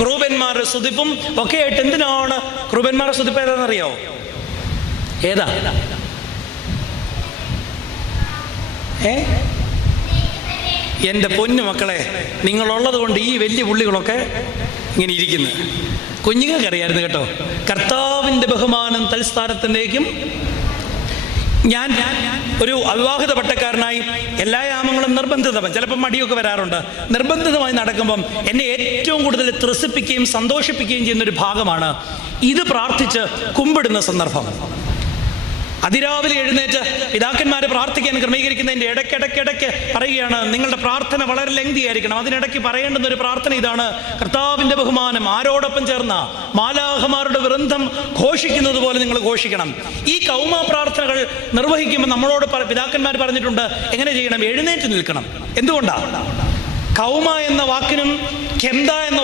ക്രൂബന്മാരുടെ സ്തുതിപ്പും ഒക്കെ ആയിട്ട് എന്തിനാണ് ക്രൂപന്മാരുടെ സ്തുതിപ്പ് ഏതാണെന്നറിയോ? ഏതാ? ഏ? എന്റെ പൊന്നു മക്കളെ നിങ്ങളുള്ളത് കൊണ്ട് ഈ വലിയ പുള്ളികളൊക്കെ ഇങ്ങനെ ഇരിക്കുന്നു. കുഞ്ഞുങ്ങൾക്കറിയായിരുന്നു കേട്ടോ. കർത്താവിന്റെ ബഹുമാനം തൽസ്ഥാനത്തിന്റെക്കും ഞാൻ ഒരു അവിവാഹിത പട്ടക്കാരനായി എല്ലാ യാമങ്ങളും നിർബന്ധിതമായി ചിലപ്പോൾ മടിയൊക്കെ വരാറുണ്ട്. നിർബന്ധിതമായി നടക്കുമ്പം എന്നെ ഏറ്റവും കൂടുതൽ ത്രസിപ്പിക്കുകയും സന്തോഷിപ്പിക്കുകയും ചെയ്യുന്ന ഒരു ഭാഗമാണ്. ഇത് പ്രാർത്ഥിച്ച് കുമ്പിടുന്ന സന്ദർഭം. അതിരാവിലെ എഴുന്നേറ്റ് പിതാക്കന്മാർ പ്രാർത്ഥിക്കാൻ ക്രമീകരിക്കുന്നതിന്റെ ഇടയ്ക്കിടയ്ക്കിടയ്ക്ക് പറയുകയാണ് നിങ്ങളുടെ പ്രാർത്ഥന വളരെ ലെങ്തി ആയിരിക്കണം. അതിനിടയ്ക്ക് പറയേണ്ടുന്ന ഒരു പ്രാർത്ഥന ഇതാണ്. കർത്താവിന്റെ ബഹുമാനം ആരോടൊപ്പം ചേർന്ന മാലാഹമാരുടെ വൃന്ദം ഘോഷിക്കുന്നത് പോലെ നിങ്ങൾ ഘോഷിക്കണം. ഈ കൗമ പ്രാർത്ഥനകൾ നിർവഹിക്കുമ്പോൾ നമ്മളോട് പിതാക്കന്മാർ പറഞ്ഞിട്ടുണ്ട് എങ്ങനെ ചെയ്യണം? എഴുന്നേറ്റ് നിൽക്കണം. എന്തുകൊണ്ടാണ് കൗമ എന്ന വാക്കിനും കെന്ത എന്ന